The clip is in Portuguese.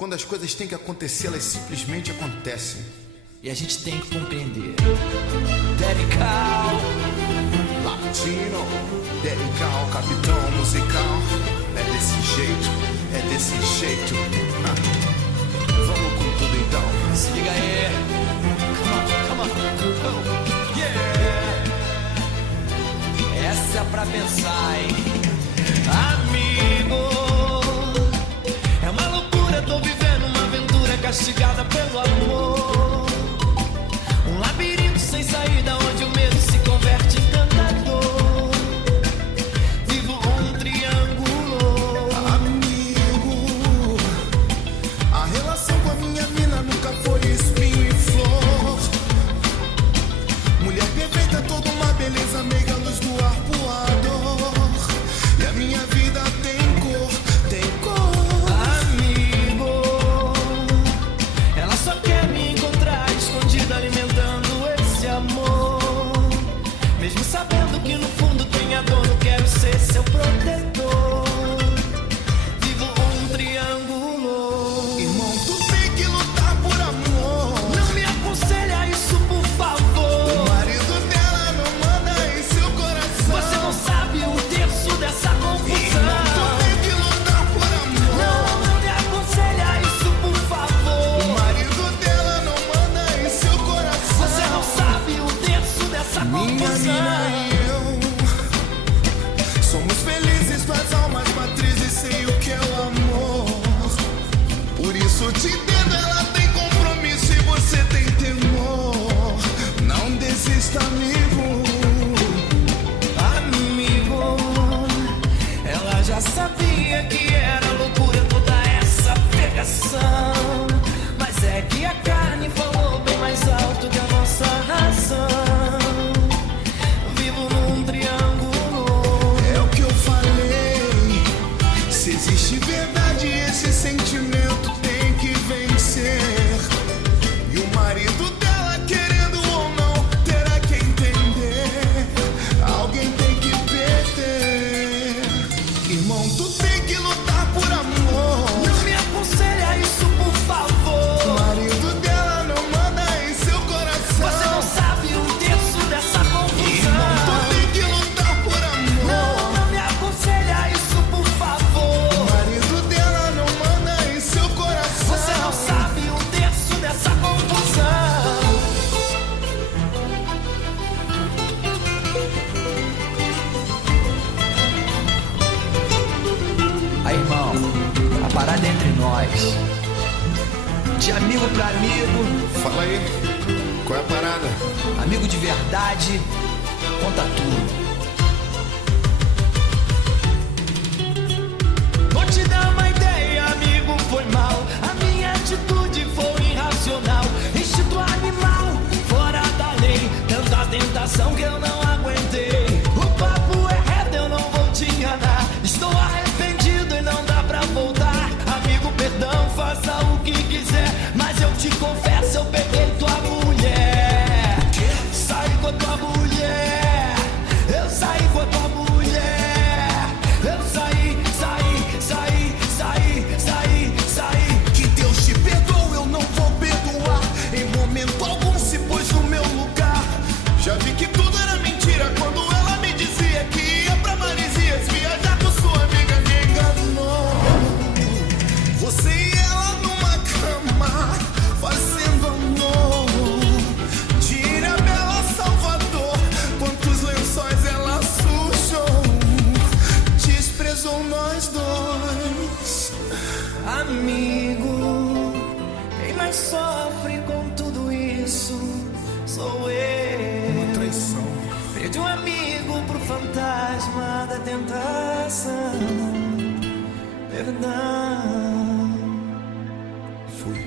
Quando as coisas têm que acontecer, elas simplesmente acontecem. E a gente tem que compreender. Derical Latino, Derical, capitão musical. É desse jeito. Vamos com tudo então. Se liga aí. Come on. Oh, yeah. Essa é pra pensar, hein? Amigo, é uma loucura, tô vivendo uma aventura castigada pelo amor. Um labirinto sem saída onde o medo se converte em encantador. Vivo um triângulo. Amigo, a relação com a minha mina nunca foi espinho e flor. Mulher perfeita, toda uma beleza, meiga luz do arpoador. E a minha vida tem cor. Amigo, ela só quer me encontrar escondida, alimentando esse amor. Mesmo sabendo que no fundo tem a dor, eu quero ser seu protetor. Vivo um triângulo. Irmão, tu tem que lutar por amor. Não me aconselha isso, por favor. O marido dela não manda em seu coração. Você não sabe o terço dessa confusão. Irmão, tu tem que lutar por amor. Não me aconselha isso, por favor. O marido dela não manda em seu coração. Você não sabe o terço dessa Minha confusão. mina e eu somos felizes, duas almas matrizes, sei o que é o amor. Por isso te entendo, ela tem compromisso e você tem temor. Não desista, amigo. Amigo, ela já sabia que era loucura toda essa pegação. Mas é que a carne falou bem mais alto que a nossa razão. Vivo num triângulo. É o que eu falei. Se existe verdade, esse sentimento tem que vencer. E o marido dela, querendo ou não, terá que entender. Alguém tem que perder. Irmão, tu tem que lutar por amor. Não me aconselha isso, por O favor. marido dela não manda em seu coração. Você não sabe o terço dessa Irmão, tu confusão. tem que lutar por amor. Não me aconselha isso, por O favor. marido dela não manda em seu coração. Você não sabe o terço dessa confusão. Aí, irmão, a parada é entre nós. De amigo pra amigo, Fala aí, qual é a parada? amigo de verdade, conta tudo. Vou te dar uma ideia, amigo, foi mal. A minha atitude foi irracional. Instinto animal, fora da lei. Tanta tentação que eu não aguentei. O papo é reto, eu não vou te enganar. Estou arrependido e não dá pra voltar. Amigo, perdão, faça o que quiser. Mas eu te confesso, eu peguei tua mulher. Saí com a tua mulher. Eu saí com a tua mulher. Eu saí. Que Deus te perdoe, eu não vou perdoar. Em momento algum se pôs no meu lugar. Já vi que tudo era mentira quando ela me dizia que ia pra Maresias viajar com sua amiga, me enganou. Você e ela numa cama, fazendo amor. Tira a bela Salvador, quantos lençóis ela sujou. Desprezou nós dois. Amigo, quem mais sofre com tudo isso sou eu. Traição. Perdi um amigo pro fantasma da tentação. Perdão. Fui.